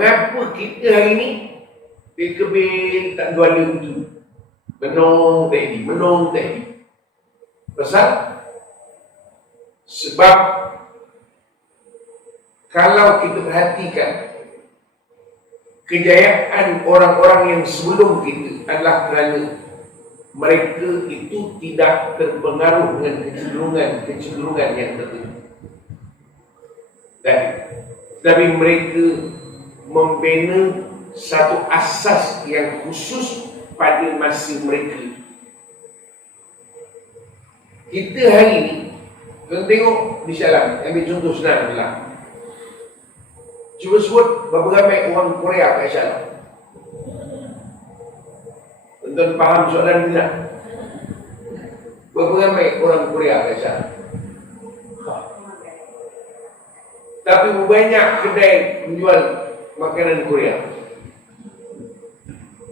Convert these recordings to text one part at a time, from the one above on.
Mengapa kita hari ni kebin tak jual itu? Menong tadi. Pasal sebab kalau kita perhatikan kejayaan orang-orang yang sebelum kita adalah kerana mereka itu tidak terpengaruh dengan kecenderungan yang tertentu. Tapi mereka membina satu asas yang khusus pada masa mereka. Kita hari ni, kita tengok di Shah, ambil contoh senang lah. Cuba sebut berapa ramai orang Korea kat Shah. Tuan-tuan faham soalan ni tak? Berapa ramai orang Korea kat Shah? Tapi banyak kedai menjual makanan Korea.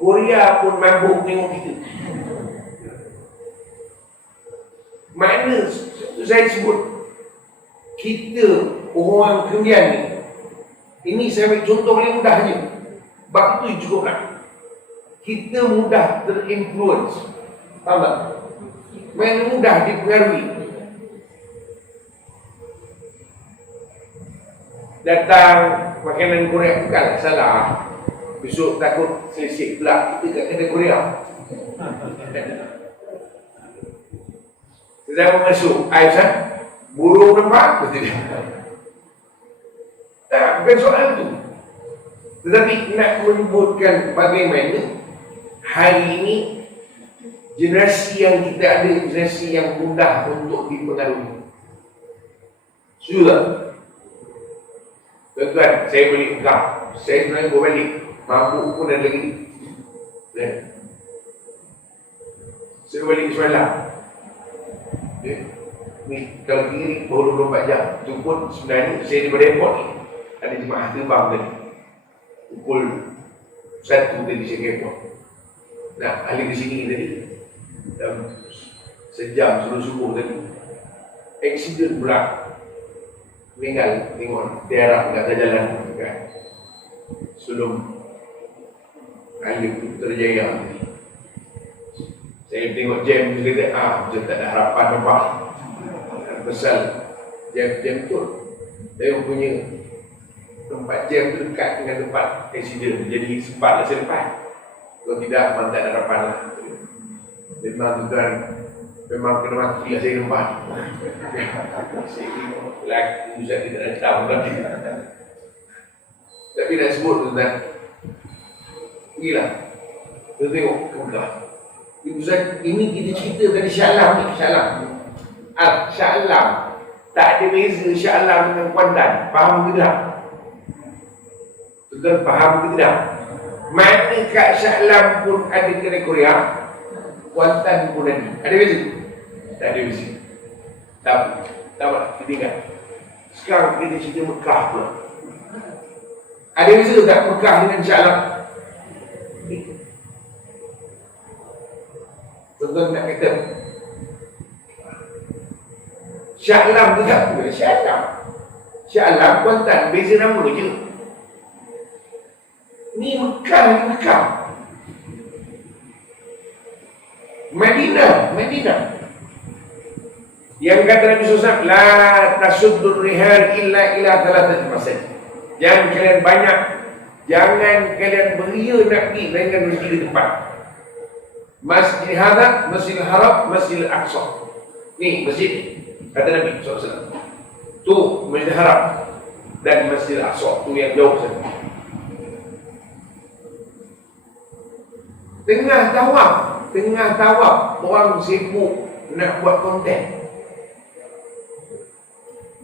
Korea pun mabuk tengok kita. Makna saya sebut kita orang Kemudian ni, ini saya ambil contoh paling mudah je. Sebab itu cukup lah. Kita mudah terinfluence. Faham tak? Makna mudah dipengaruhi. Datang makanan Korea bukan salah. Besok takut selisih pula kita kat kedai Korea. Saya masuk Aisyah, burung nampak betul. Tak, bukan soal itu. Tetapi nak menyebutkan bagaimana hari ini generasi yang kita ada, generasi yang mudah untuk dipengaruhi. Setuju tak? Tuan-tuan, saya balik Mekah. Saya sebenarnya berbalik. Mampu pun ada lagi. Saya balik semalam. Ni kalau kiri baru 24 jam. Itu pun sebenarnya saya daripada airport ni ada jemaah terbang tadi. Pukul 1 tadi saya ke airport. Nah, ahli di sini tadi dalam sejam sebelum subuh tadi aksiden berat. Meninggal, tengok daerah kat jalan kan. Sebelum ahli Putrajaya tadi. Saya tengok jam dia kata, macam tak ada harapan nampak. Pasal jam tu saya punya tempat jam tu dekat dengan tempat aksiden. Jadi sempatlah saya lepas. Kalau tidak, memang tak ada harapan lah. Memang tuan memang kena mati lah saya nampak. Saya tengok lagi Ustaz kita dah tahu tadi. Tapi nak sebut tuan, pergilah kita tengok ke Mekah. Ustaz, ini kita cerita tadi Shah Alam ni, Shah Alam tak ada beza Shah Alam dengan Kuantan. Faham ke tak? Tuan faham ke tidak? Mana kat Shah Alam pun ada kedai Korea, Kuantan pun ada. Ada beza? Tak ada beza. Tapi tak apa, kita ingat. Sekarang kita cerita Mekah pula. Ada beza tak Mekah dengan Shah Alam? Tuan-tuan nak kata Shah Alam tu tak apa? Shah Alam Kuantan, beza nama je. Ni Mekah. Madinah. Yang kata Nabi SAW, la tasuddur rihal illa ila thalathati masjid. Jangan kalian beria nak pergi melainkan mesti di tempat. Masjid Hadar, Masjid Haram, Masjid Al-Aqsa. Ni masjid kata Nabi SAW. Tu Masjid Haram dan Masjid Al-Aqsa, tu yang jauh sana. Tengah tawaf orang sibuk nak buat konten.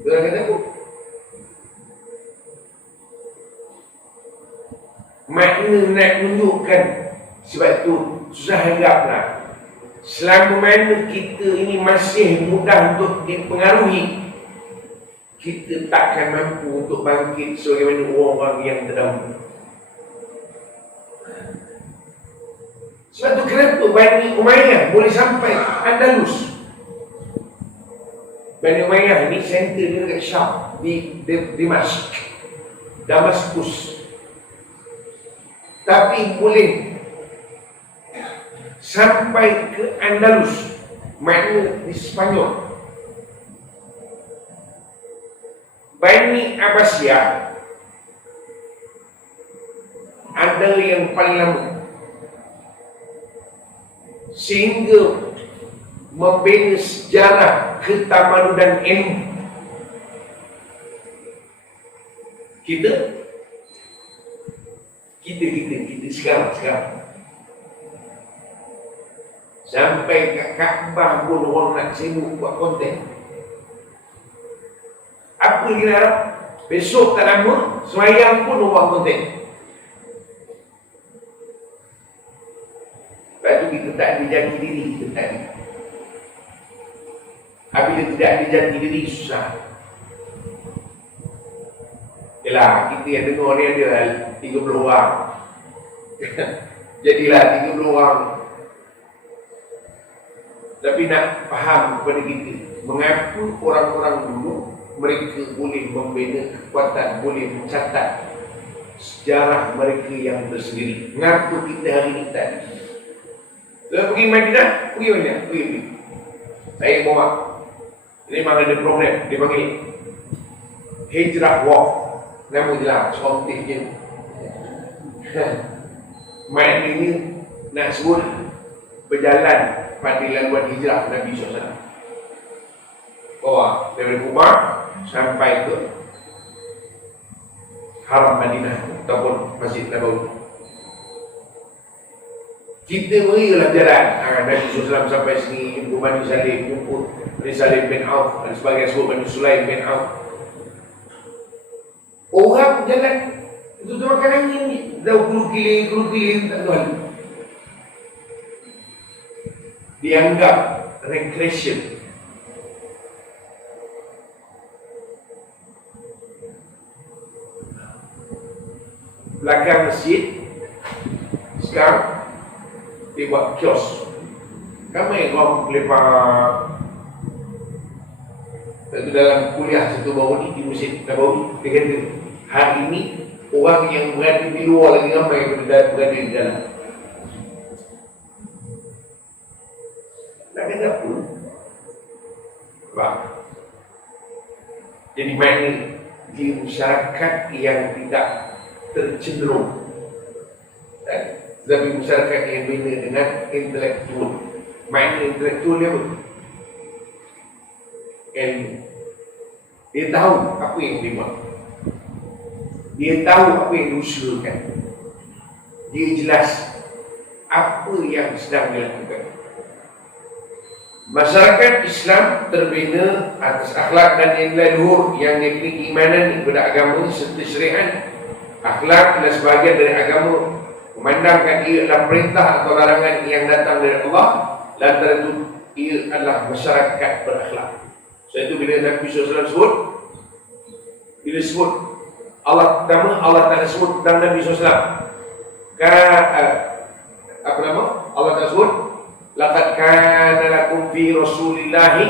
Dia kata aku makna nak menunjukkan. Sebab itu susah haraplah selama mana kita ini masih mudah untuk dipengaruhi, kita takkan mampu untuk bangkit sebagaimana orang-orang yang terdahulu. Sebab itu kenapa Bani Umayyah boleh sampai Andalus. Bani Umayyah ni center dia dekat Syam, di Damaskus. tapi boleh sampai ke Andalus, makna di Spanyol. Bani Abbasiyah ada yang paling lama, sehingga membina sejarah ketamadunan ilmu. Kita sekarang sampai kat Kaabah pun orang nak sibuk buat konten. Apa kita harap? Besok tak lama, semayang pun orang konten. Lepas tu kita tak ada jati diri, kita tak ada. Apabila tidak ada jati diri, susah. Yalah, kita yang dengar ni ada 30 orang. Jadilah 30 orang. Tapi nak faham kepada kita, mengapa orang-orang dulu mereka boleh membina kekuatan, boleh mencatat sejarah mereka yang tersendiri. Mengapa kita hari ini tak? Kalau pergi Madinah, pergi mana? Pergi. Saya bawa. Ini memang ada program, dia panggil Hijrah Walk. Nama je lah, sontik je. Maknanya nak sebut berjalan pada laluan hijrah Nabi SAW. Bawa dari rumah sampai ke Haram Madinah ataupun Masjid Nabawi. Kita berilah jalan Nabi SAW sampai sini, jumpa Bani Salim, jumpa Bani Salim bin Auf dan sebagainya, sebut Bani Sulaim bin Auf. Orang jalan itu tu makan angin ni, dah kulu-kili tak tahu. Dianggap recreation. Belakang masjid sekarang dia buat kios. Kami orang lepak itu dalam kuliah satu baru ni di Masjid Nabawi, dia kata hari ini orang yang berada di luar lagi ramai yang berada di dalam. Tak kata apa. Sebab jadi makna di masyarakat yang tidak tercenderung, tetapi masyarakat yang bina dengan intelektual. Makna intelektual dia apa? Ilmu. Dia tahu apa yang dia buat, dia tahu apa yang diusahakan, dia jelas apa yang sedang dilakukan. Masyarakat Islam terbina atas akhlak dan nilai luhur yang yakni keimanan kepada agama serta syariat. Akhlak adalah sebahagian dari agama, memandangkan ia adalah perintah atau larangan yang datang dari Allah, lantaran itu ia adalah masyarakat berakhlak. Sebab itu bila Nabi SAW sebut, bila sebut Allah pertama, Allah Ta'ala sebut tentang Nabi SAW, apa nama? Allah Ta'ala sebut laqad kana lakum fi rasulillahi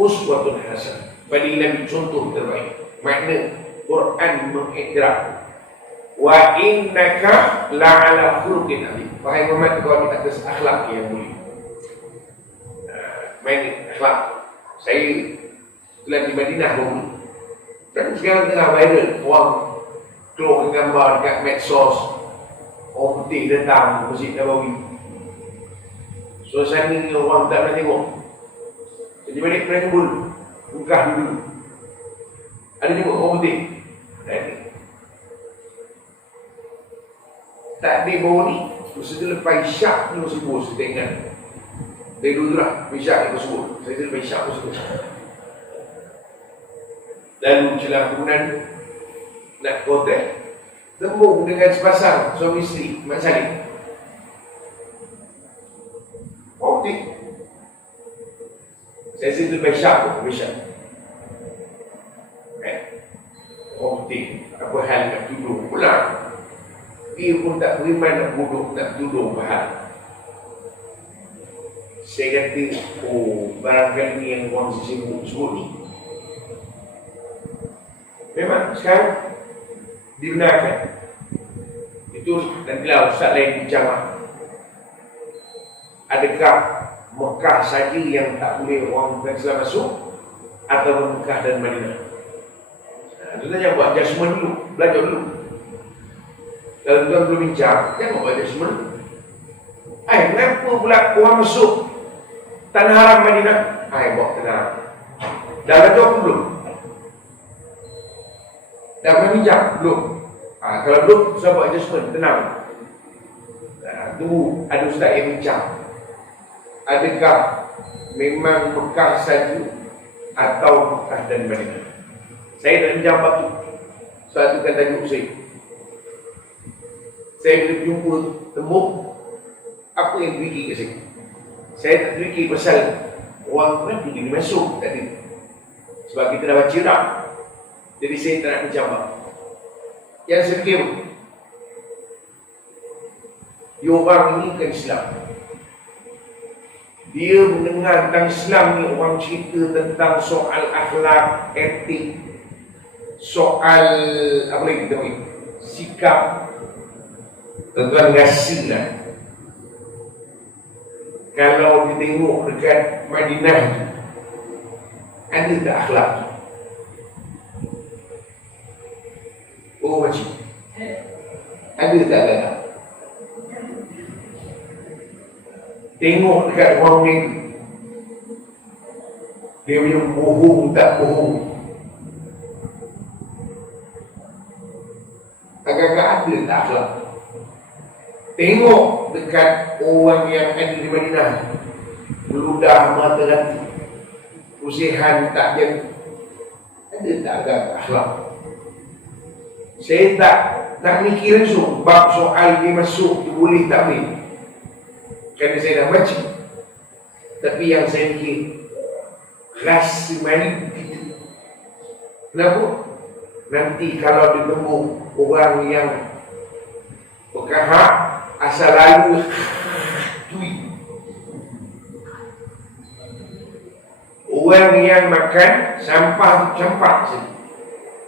uswatun hasanah. Bagi Nabi contoh terbaik. Makna Quran mengiktiraf wa innaka la'ala khuluqin azim. Wahai Muhammad, kau di atas akhlak yang mulia. Main akhlak. Saya telah di Madinah baru. Dan sekarang tengah viral, orang keluar gambar dekat medsos, orang putih datang ke Masjid Nabawi. Suasana ni orang tak pernah tengok. Jadi balik pernah kumpul, buka dulu. Ada tengok orang putih? Tak ada bawah ni, masa tu lepas isyak ni masa sebut, saya ingat. Dari dulu lah, isyak ni sebut. Saya tu lepas isyak masa sebut. Lalu jelang kemudian nak kotak, tembung dengan sepasang suami isteri, Mak Salim. Okey. Saya situ besar. Okey. Apa hal nak tuduh pula? Dia pun tak beriman nak tuduh bahal. Saya kata, barangkali ni yang orang sibuk sebut ni. Memang sekarang dibenarkan. Itu nantilah Ustaz lain bincang. Adakah Mekah saja yang tak boleh orang bukan Islam masuk, atau Mekah dan Madinah? Itu saja buat adjustment dulu, belajar dulu. Kalau tuan belum bincang, jangan buat adjustment. Kenapa pula orang masuk tanah haram Madinah? Buat tanah haram. Dah belajar apa belum? Dah pernah bincang? Belum? Kalau belum, saya buat adjustment, tenang. Tunggu, ada ustaz yang bincang. Adakah memang Mekah saja atau Mekah dan Madinah? Saya tak bincang batu. Satu kan tajuk saya. Saya boleh jumpa tembuk apa yang fikir ke saya. Saya tak fikir pasal orang kenapa dia masuk tadi. Sebab kita dah baca dah. Jadi saya tak nak bincang batu. Yang saya fikir, dia orang ini kan Islam. Dia mendengar tentang Islam ni, orang cerita tentang soal akhlak, etik, soal apa lagi kita panggil, sikap. Tuan-tuan rasilah kalau kita tengok dekat Madinah tu, ada tak akhlak tu? Oh macam ada tak ada? Tengok dekat orang ni, dia punya bohong tak bohong, agak-agak ada tak akhlak? Tengok dekat orang yang ada di Madinah, meludah mata hati, pusihan tak jadi, ada tak agak akhlak? Saya tak mikir langsung bab soal dia masuk dia boleh tak boleh, kerana saya dah baca. Tapi yang saya fikir, rasa malu kita. Kenapa? Nanti kalau ditemu orang yang berkahak, asal lalu tui, orang yang makan sampah campak saja,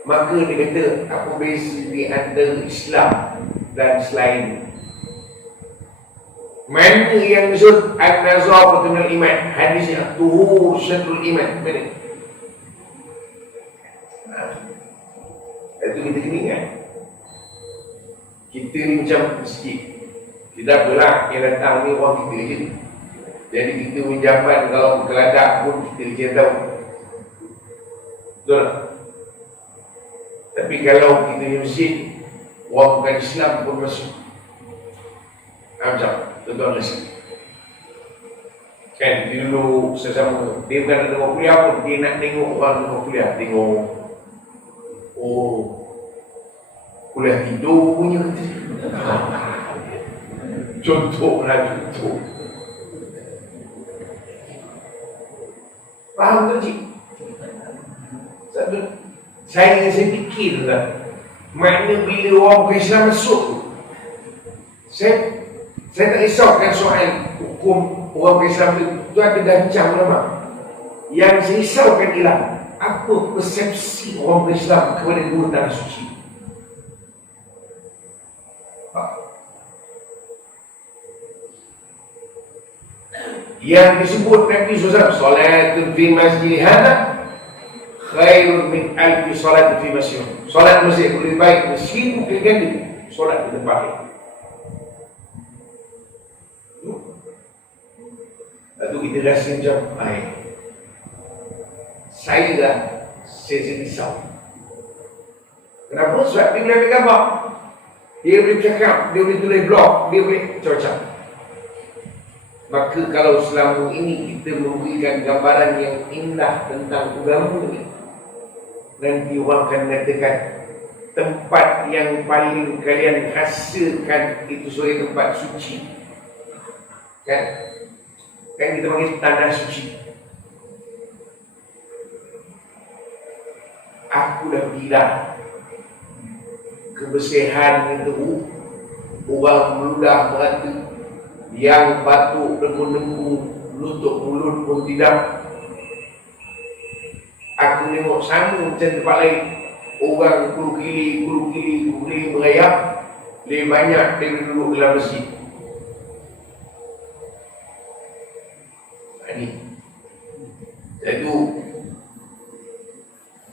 maka dia kata apa beza di antara Islam dan selain. Mana yang disebut an-nazafatu minal iman, hadisnya tuhur syatrul iman, mana? Itu kita kena ingat. Kita ni macam sikit, tidak apalah yang datang ni orang kita je. Jadi kita menjabat, kalau keladak pun kita je tahu. Betul tak? Tapi kalau kita di masjid, orang bukan Islam pun masuk. Macam tuan-tuan rasa. Kan, dia dulu sesama, dia bukan nak tengok kuliah pun, dia nak tengok orang tengok kuliah. Tengok, oh, kuliah tidur punya. Contohlah contoh. Faham tak cik? Saya fikir lah, makna bila orang bukan Islam masuk tu, saya tak risaukan soal hukum orang bukan Islam tu ada dah bincang ulama. Yang saya risaukan ialah apa persepsi orang bukan Islam kepada dua tanah suci. Yang disebut Nabi SAW, salatun fi masjid hadha khairun min alfi salat fi masjid. Salat masjid lebih baik meskipun keganda salat di tempat lain. Lalu kita rasa macam saya risau. Kenapa? Sebab dia boleh ambil gambar, dia boleh cakap, dia boleh tulis blog, dia boleh macam-macam. Maka kalau selama ini kita memberikan gambaran yang indah tentang agama ini, nanti orang akan mengatakan tempat yang paling kalian rasakan itu sebagai tempat suci. Kan kita panggil tanah suci. Aku dah bilang kebersihan itu, orang meludah mata, yang batuk dengung-dengung, lutut mulut pun tidak. Aku tengok sama macam tempat lain, orang kulu kili merayap, lebih banyak dia duduk dalam masjid. Ini itu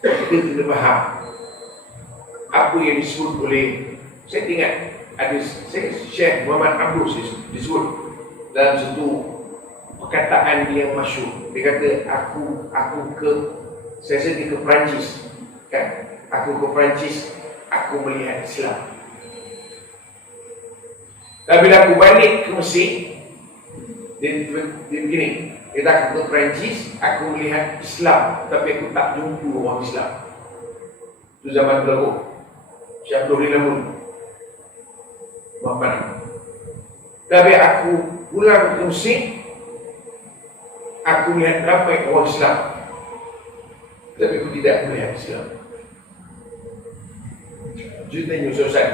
kita kena faham apa yang disebut oleh, saya ingat ada Syekh Muhammad Abdul disebut dalam satu perkataan dia yang masyhur. Dia kata saya ke Perancis kan, aku ke Perancis, aku melihat Islam. Tapi bila aku balik ke Mesir, dia begini, dia tak ke Perancis, aku melihat Islam, tapi aku tak jumpa orang Islam. Itu zaman berlaku Syekh Abdul Lamun Muhammad. Tapi aku pulang ke Mesir, aku melihat ramai orang Islam, tapi aku tidak melihat Islam. Ceritanya Ustaz,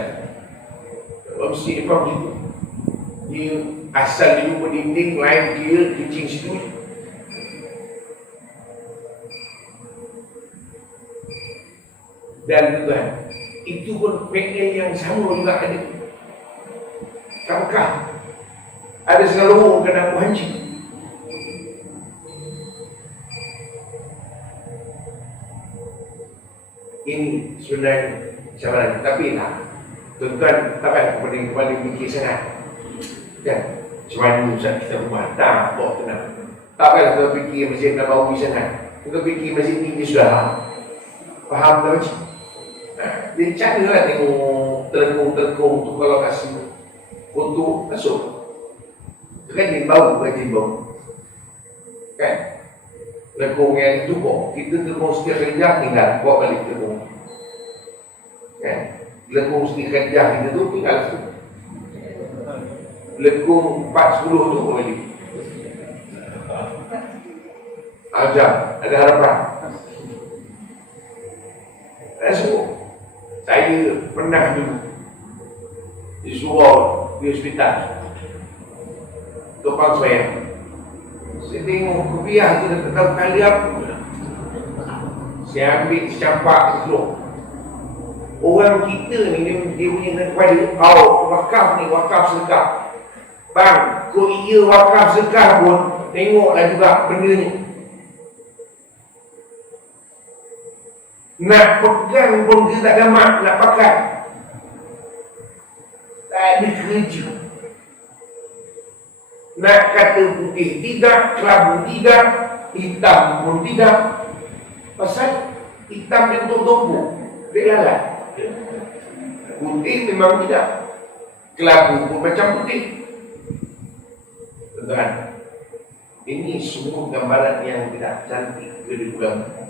orang Mesir ni pun begitu. Dia asal dia jumpa dinding, lain dia kencing situ. Dan tuan, itu pun panel yang sama juga ada. Kat Mekah ada selalu kena aku haji. Ini sebenarnya cabaran, tapi tak, tuan-tuan tak payah kembali fikir sangat kan, macam mana Ustaz kita rumah, tak tenang, tak payah tuan fikir Masjid Nabawi sangat, tuan fikir Masjid ni sudah faham tak macam. Dia cara lah tengok terkung tu, kalau kasih untuk masuk kan dia bau kan, lekung yang itu kok kita terkung setiap kerja tinggal bawa balik terkung kan, lekung setiap kerja kita tu tinggal tu, lekung 4-10 tu balik ajak, ada harapan. Saya pernah dulu disuruh di hospital topang saya tengok kopiah tu dah tak tahu kali apa. Saya ambil secampak telur. Orang kita ni dia punya kepada wakaf ni, wakaf sedekah. Bang, kau iya wakaf sedekah pun tengoklah juga benda ni. Nak pegang pun kita tak ada mak nak pakai. Tak ada kerja. Nak kata putih tidak, kelabu tidak, hitam pun tidak. Pasal hitam dia untuk tumpuk, dia lalat. Putih memang tidak, kelabu pun macam putih. Tuan-tuan, ini semua gambaran yang tidak cantik dari ulama.